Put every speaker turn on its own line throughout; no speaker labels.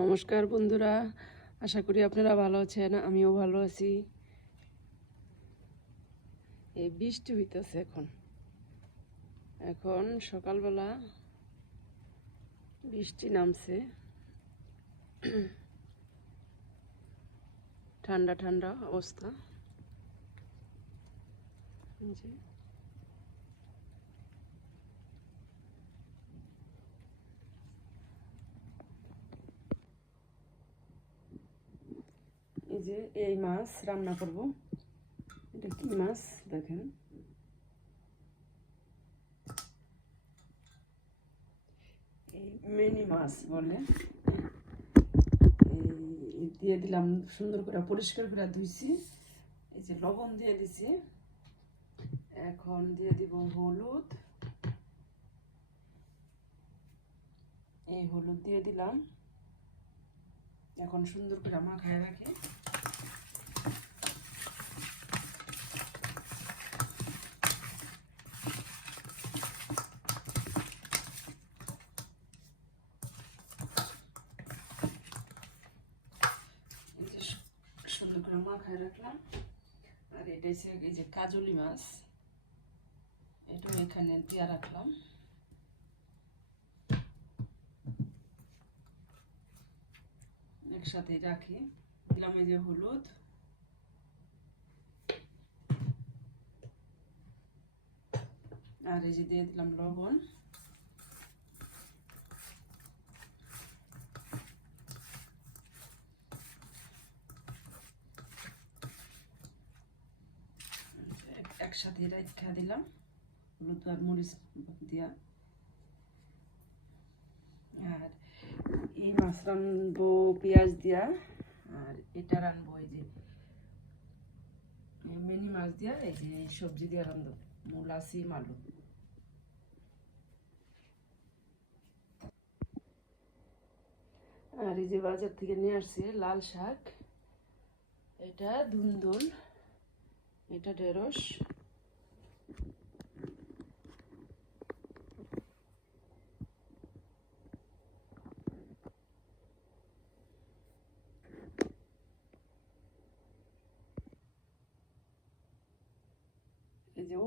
নমস্কার বন্ধুরা আশা করি আপনারা ভালো আছেন আমিও ভালো আছি এই বৃষ্টি হইতেছে এখন এখন সকালবেলা বৃষ্টি নামছে ঠান্ডা ঠান্ডা অবস্থা জি এই যে এই মাছ রান্না করব এটা কি মাছ দেখেন এই মাছ বলে দিয়ে দিলাম সুন্দর করে পরিষ্কার করে ধুইছি এই যে লবণ দিয়ে দিছি এখন দিয়ে দিব হলুদ এই হলুদ দিয়ে দিলাম এখন সুন্দর করে মাখায় রাখি রাখলাম আর এটা হচ্ছে এই যে কাজলি মাছ এটাও এখানে দিয়ে রাখলাম একসাথে রাখি দিলাম এই যে হলুদ আর এই যে দিয়ে দিলাম লবণ একসাথে খেয়ে দিলাম হলুদ আর মরিচ দিয়া আর এই মাছ রানবো পেঁয়াজ দিয়া আর এটা রানবো এই যে মিনি মাছ দিয়া এই যে সবজি দিয়া রান্ধব মূলা সিম আলু আর এই যে বাজার থেকে নিয়ে আসছে লাল শাক এটা ধুন্দুল এটা ঢেঁড়স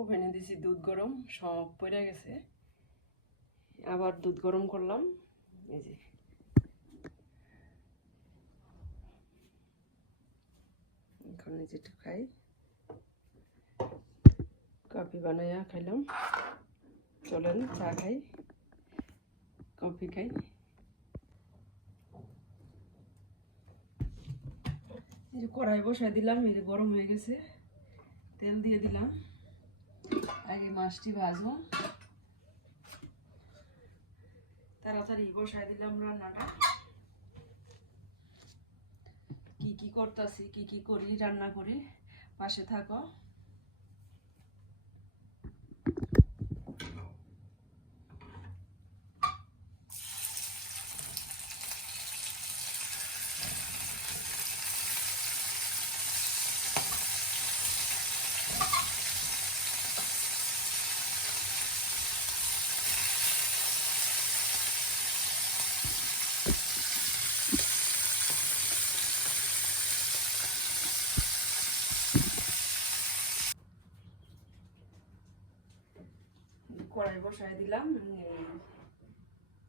ওভেনে দিছি দুধ গরম সব পড়ে গেছে আবার দুধ গরম করলাম এই যে এখন একটু খাই কফি বানাইয়া খাইলাম চলেন চা খাই কফি খাই এই যে কড়াই বসাই দিলাম এই যে গরম হয়ে গেছে তেল দিয়ে দিলাম আগে মাছটি ভাজবো তাড়াতাড়ি বসাই দিলাম রান্নাটা কি কি করতেছি কি কি করি রান্না করি পাশে থাকো বসায় দিলাম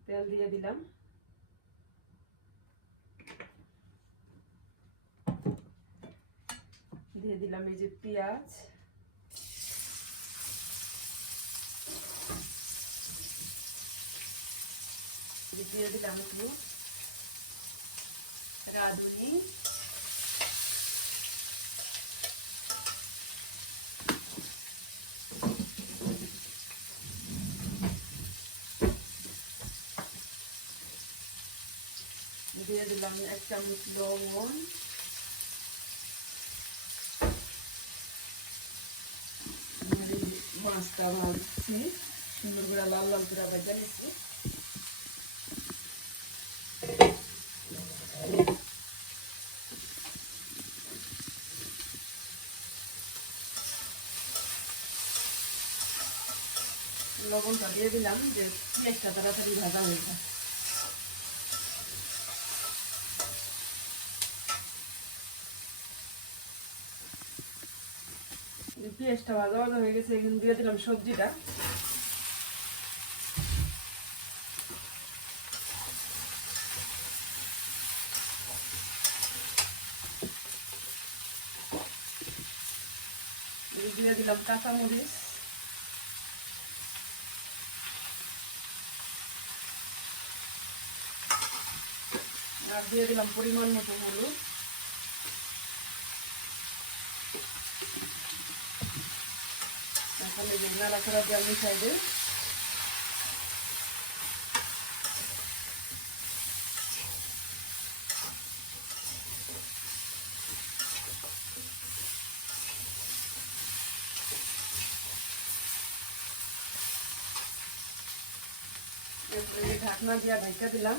তেল দিয়ে দিলাম দিয়ে দিলাম এই যে পেঁয়াজ দিয়ে দিলাম একটু রাঁধুনি দিলাম এক চামচ লবণ মাছটা ভাজছি সুন্দর করে লাল লাল করে ভাজা নিচ্ছি লবণটা দিয়ে দিলাম যে পেঁয়াজটা তাড়াতাড়ি ভাজা হয়ে যায় পেঁয়াজটা ভাজা ভাজা হয়ে গেছে এখানে দিয়ে দিলাম সবজিটা দিয়ে দিলাম কাঁচামরিচ আর দিয়ে দিলাম পরিমাণ মতো হলুদ এই যে নাড়াচাড়া দিয়ে সাইডে ঢাকনা দিয়া ঢাকা দিলাম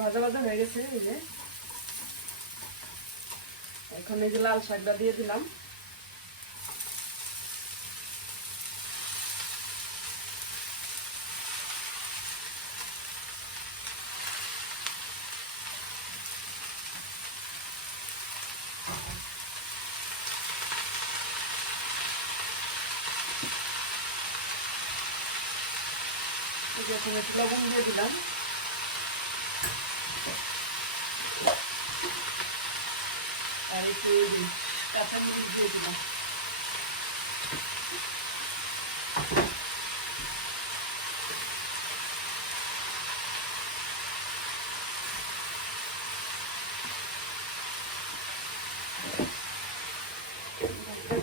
শাকটা ভাজা ভাজা হয়ে গেছে এই যে এখন এই যে লাল শাকটা দিয়ে দিলাম এখন একটু লবণ দিয়ে দিলাম আর একটু কাঁচামরিচ দিয়ে দিলাম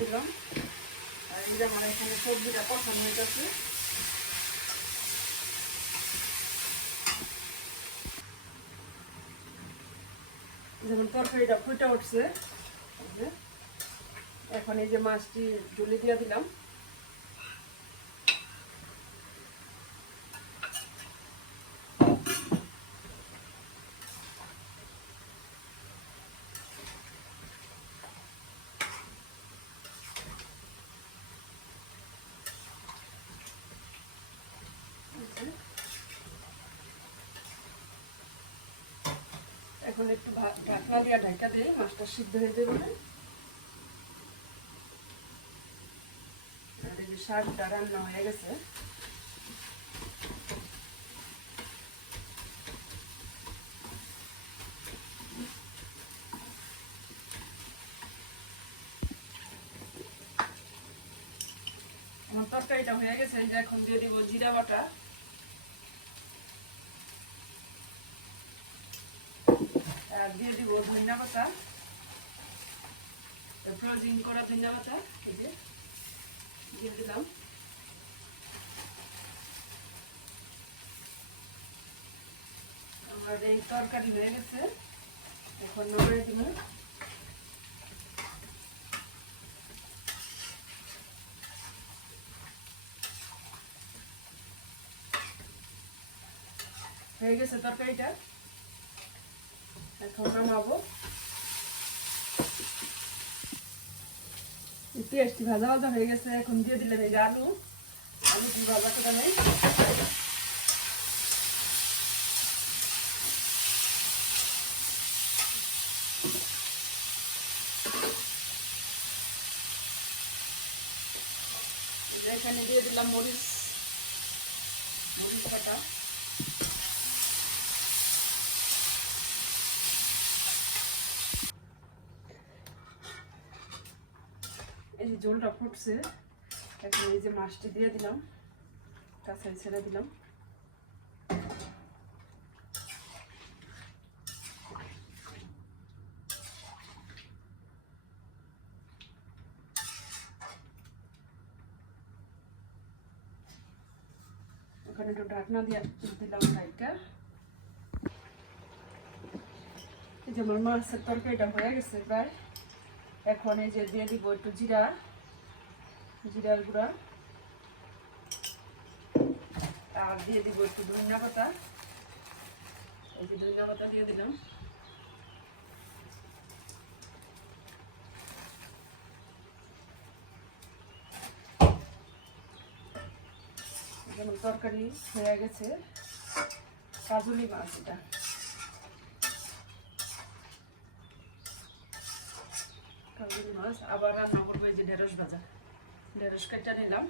দিলাম আর এই যে এখানে সবজিটা কষানো হয়ে গেছে যখন তরকারিটা ফুটে উঠছে এখন এই যে মাছটি ঝুলি দিয়ে দিলাম এখন একটু ঢাকনা দিয়ে ঢাকা দিয়ে মাছটা সিদ্ধ হয়ে যাবে হয়ে গেছে আমার তরকারিটা হয়ে গেছে এখন দিয়ে দিব জিরা বাটা ধনিয়া পাতা তারপরে জিন করা ধনিয়া পাতা এই যে দিয়ে দিলাম আমার এই তরকারি হয়ে গেছে এখন নামিয়ে দিব হয়ে গেছে তরকারিটা এখন নামাবো পেঁয়াজটি ভাজা ভাজা হয়ে গেছে এখন দিয়ে দিলে এই আলু আলু কি ভাজা করে নেই এখানে দিয়ে দিলাম মরিচ এই যে জলটা ফুটছে এখন এই যে মাছটি দিয়ে দিলাম কাঁচাই ছেড়ে দিলাম ওখানে একটু ঢাকনা দিয়ে দিলাম লাইটটা এই যে আমার মাছের তরকারিটা হয়ে গেছে প্রায় এখন এই যে দিয়ে দিব একটু জিরা জিরার গুঁড়া আর দিয়ে দিব একটু ধনিয়া পাতা এই যে ধনিয়া পাতা দিয়ে দিলাম তরকারি হয়ে গেছে কাজুলি মাছ এটা মাছ আবার রান্না করবো এই যে ঢেঁড়স ভাজা ঢেঁড়স কেটে নিলাম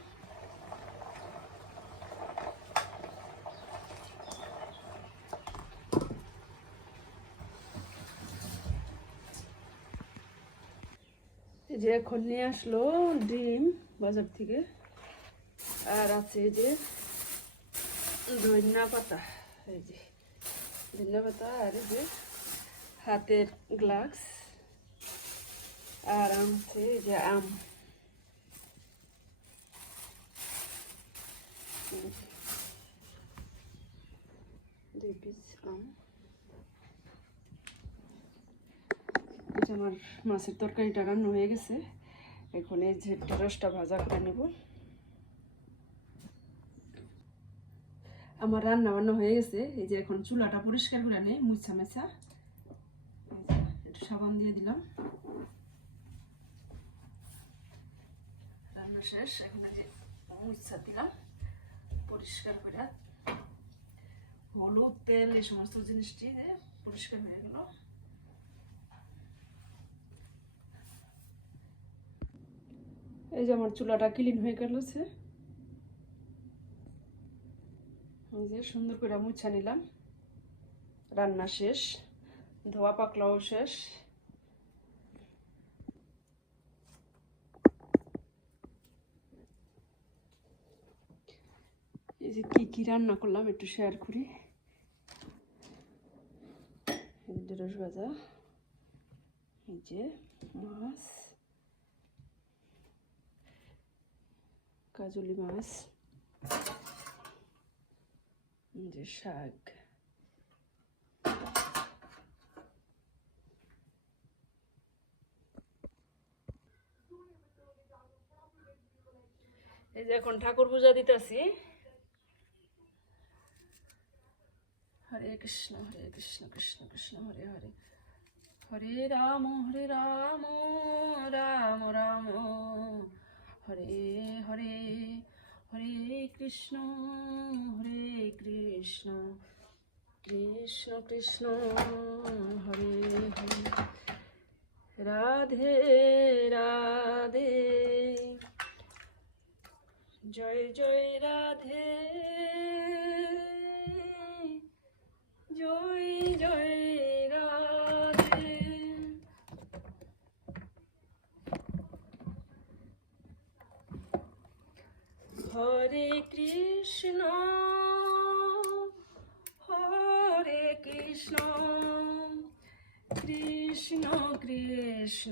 যে এখন নিয়ে আসলো ডিম বাজার থেকে আর আছে যে ধন্যা পাতা এই যে ধন্যা পাতা আর এই যে হাতের গ্লাভস Adam to আম um. আমার মাছের তরকারিটা রান্না হয়ে গেছে এখন এই যে ঢেঁড়সটা ভাজা করে নেব আমার রান্না বান্না হয়ে গেছে এই যে এখন চুলাটা পরিষ্কার করে নেই মুছা মেছা একটু সাবান দিয়ে দিলাম বানানো শেষ এখন আগে মুইসা দিলাম পরিষ্কার করে হলুদ তেল এই সমস্ত জিনিসটি পরিষ্কার হয়ে গেল এই যে আমার চুলাটা ক্লিন হয়ে গেলছে এই যে সুন্দর করে মুছা নিলাম রান্না শেষ ধোয়া পাকলাও শেষ এই যে কী কী রান্না করলাম একটু শেয়ার করি ঢেঁড়স ভাজা এই যে মাছ কাজলি মাছ যে শাক এই যে এখন ঠাকুর পূজা দিতেছি কৃষ্ণ হরে কৃষ্ণ কৃষ্ণ কৃষ্ণ হরে হরে হরে রাম হরে রাম রাম রাম হরে হরে হরে কৃষ্ণ হরে কৃষ্ণ কৃষ্ণ কৃষ্ণ হরে হরে রাধে রাধে জয় জয় রাধে জয় জয় রাধে হরে কৃষ্ণ হরে কৃষ্ণ কৃষ্ণ কৃষ্ণ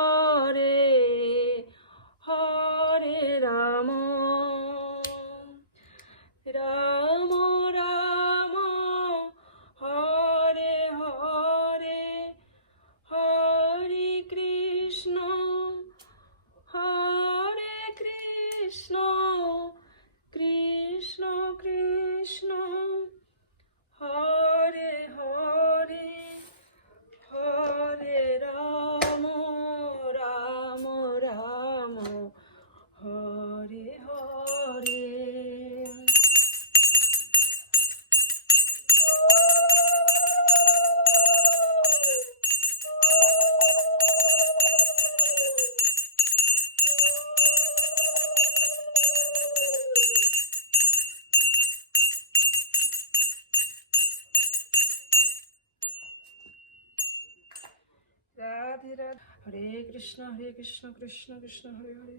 হরে কৃষ্ণ কৃষ্ণ কৃষ্ণ হরে হরে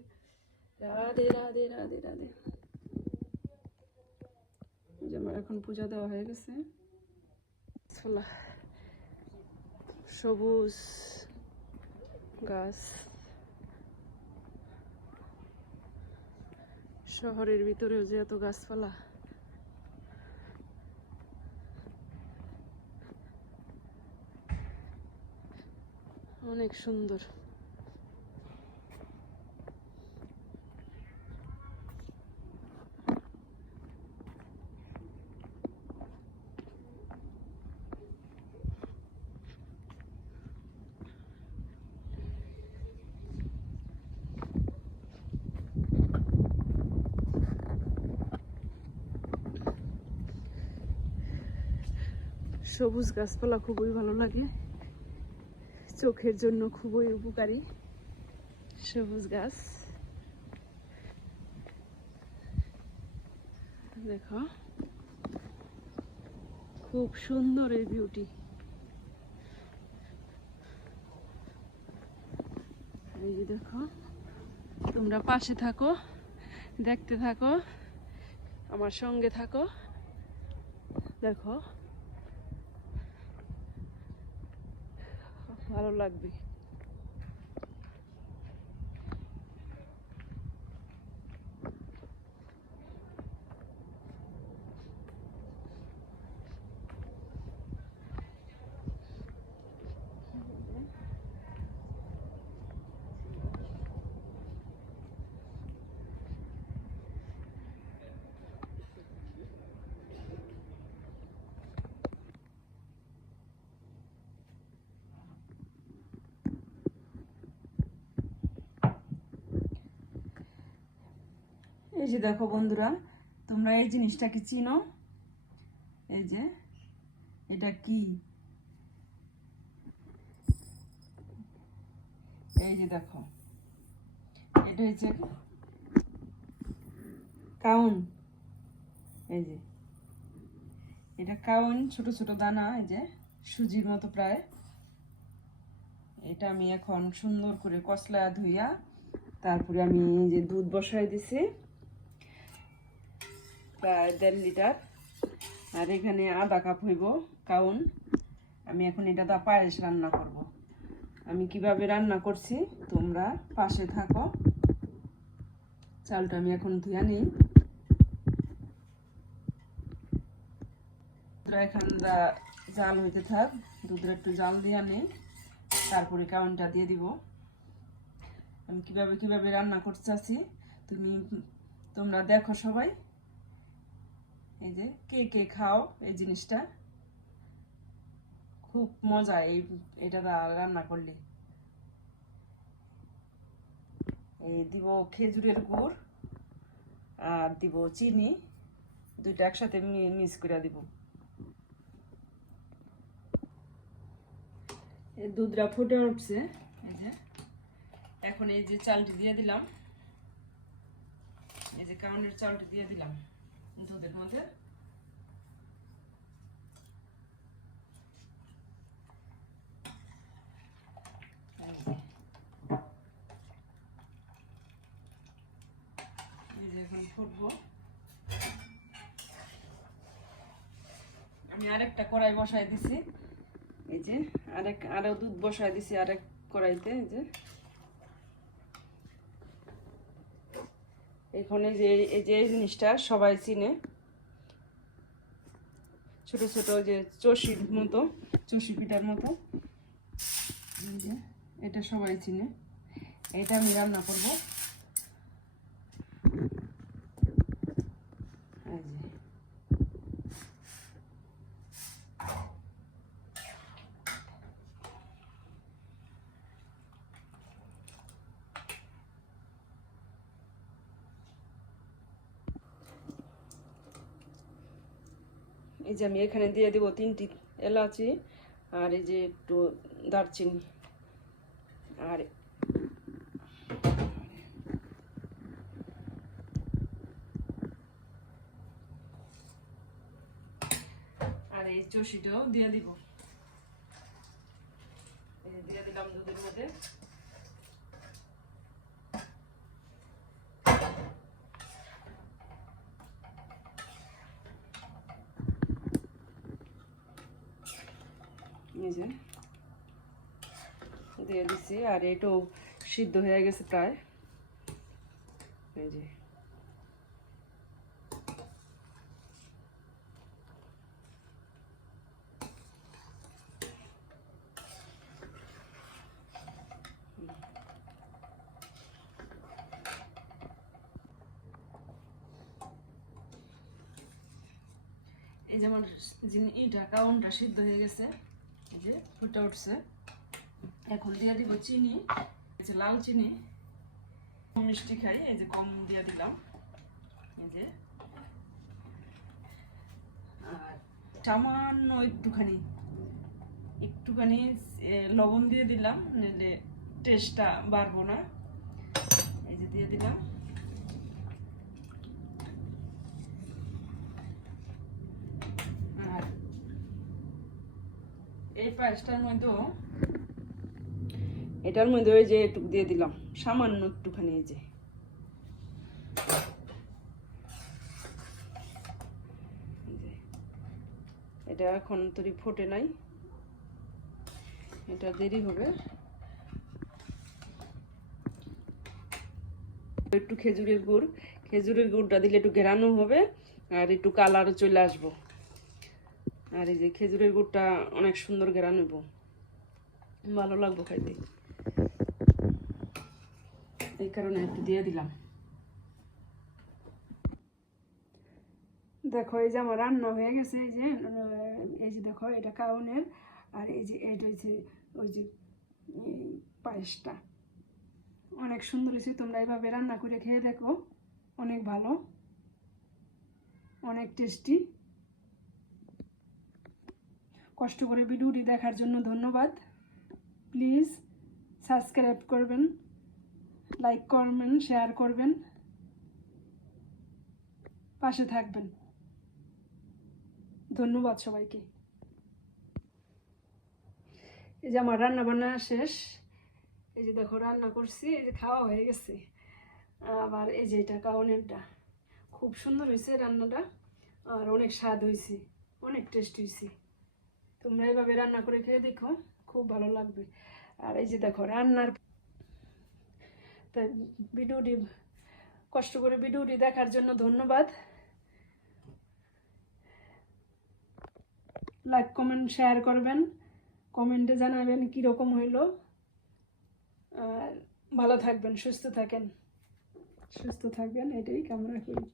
রাধে রাধে রাধে রাধে আমার এখন পূজা দেওয়া হয়ে গেছে সবুজ গাছ শহরের ভিতরেও যে এত গাছপালা অনেক সুন্দর সবুজ গাছপালা খুবই ভালো লাগে চোখের জন্য খুবই উপকারী সবুজ গাছ দেখো খুব সুন্দর এই বিউটি এই যে দেখো তোমরা পাশে থাকো দেখতে থাকো আমার সঙ্গে থাকো দেখো ভালো লাগবে এই যে দেখো বন্ধুরা তোমরা এই জিনিসটাকে চিনো এই যে এটা কি এই যে দেখো এটা হচ্ছে কাউন এই যে এটা কাউন ছোট ছোট দানা এই যে সুজির মতো প্রায় এটা আমি এখন সুন্দর করে কসলা ধুইয়া তারপরে আমি যে দুধ বসাই দিছি প্রায় দেড় লিটার আর এখানে আধা কাপ হইব কাউন আমি এখন এটা তো পায়েস রান্না করব। আমি কিভাবে রান্না করছি তোমরা পাশে থাকো চালটা আমি এখন ধুয়ে নিই এখানটা জাল হইতে থাক দুধের একটু জাল দিয়ে আনি তারপরে কাউনটা দিয়ে দিব আমি কিভাবে কিভাবে রান্না করতে আছি তুমি তোমরা দেখো সবাই যে কে কে খাও এই জিনিসটা খুব মজা এই এটা রান্না করলে এই দিব খেজুরের গুড় আর দিব চিনি দুইটা একসাথে মিক্স করে দিব দুধটা ফুটে উঠছে এই যে এখন এই যে চালটি দিয়ে দিলাম এই যে কাউনের চালটি দিয়ে দিলাম দুধের মধ্যে ফুটবো আমি আরেকটা কড়াই বসাই দিছি এই যে আরেক আরো দুধ বসাই দিছি আরেক কড়াইতে এই যে এখানে যে এই যে জিনিসটা সবাই চিনে ছোট ছোট যে চষির মতো চষি পিঠার মতো এটা সবাই চিনে এটা আমি রান্না করবো এই যে আমি এখানে দিয়ে দেবো তিনটি এলাচি আর এই যে একটু দারচিনি আর এই চষিটাও দিয়ে দিব দিয়ে দিলাম দুধের মধ্যে আর এটাও সিদ্ধ হয়ে গেছে প্রায় এই যে এই যে যিনি ঢাকা ওনটা সিদ্ধ হয়ে গেছে যে ফুটে উঠছে এখন দিয়ে দিব চিনি যে লাল চিনি মিষ্টি খাই এই যে কম দিয়ে দিলাম এই যে আর সামান্য একটুখানি একটুখানি লবণ দিয়ে দিলাম নিলে টেস্টটা বাড়বো না এই যে দিয়ে দিলাম আর এই পায়েসটার মধ্যেও এটার মধ্যে ওই যে একটু দিয়ে দিলাম সামান্য একটুখানি এই যে এটা এখন তরি ফোটে নাই এটা দেরি হবে একটু খেজুরের গুড় খেজুরের গুড়টা দিলে একটু ঘেরানো হবে আর একটু কালারও চলে আসবো আর এই যে খেজুরের গুড়টা অনেক সুন্দর ঘেরানো ভালো লাগবো খাইতে এই কারণে একটু দিয়ে দিলাম দেখো এই যে আমার রান্না হয়ে গেছে এই যে এই যে দেখো এটা কাউনের আর এই যে এটা হচ্ছে ওই যে পায়েসটা অনেক সুন্দর হয়েছে তোমরা এভাবে রান্না করে খেয়ে দেখো অনেক ভালো অনেক টেস্টি কষ্ট করে ভিডিওটি দেখার জন্য ধন্যবাদ প্লিজ সাবস্ক্রাইব করবেন লাইক করবেন শেয়ার করবেন পাশে থাকবেন ধন্যবাদ সবাইকে এই যে আমার রান্না বান্না শেষ এই যে দেখো রান্না করছি এই যে খাওয়া হয়ে গেছে আবার এই যে এটা কাউনেরটা খুব সুন্দর হয়েছে রান্নাটা আর অনেক স্বাদ হয়েছে অনেক টেস্ট হয়েছে তোমরা এভাবে রান্না করে খেয়ে দেখো খুব ভালো লাগবে আর এই যে দেখো রান্নার তো ভিডিওটি কষ্ট করে ভিডিওটি দেখার জন্য ধন্যবাদ লাইক কমেন্ট শেয়ার করবেন কমেন্টে জানাবেন কীরকম হইল আর ভালো থাকবেন সুস্থ থাকেন সুস্থ থাকবেন এটাই কামনা করি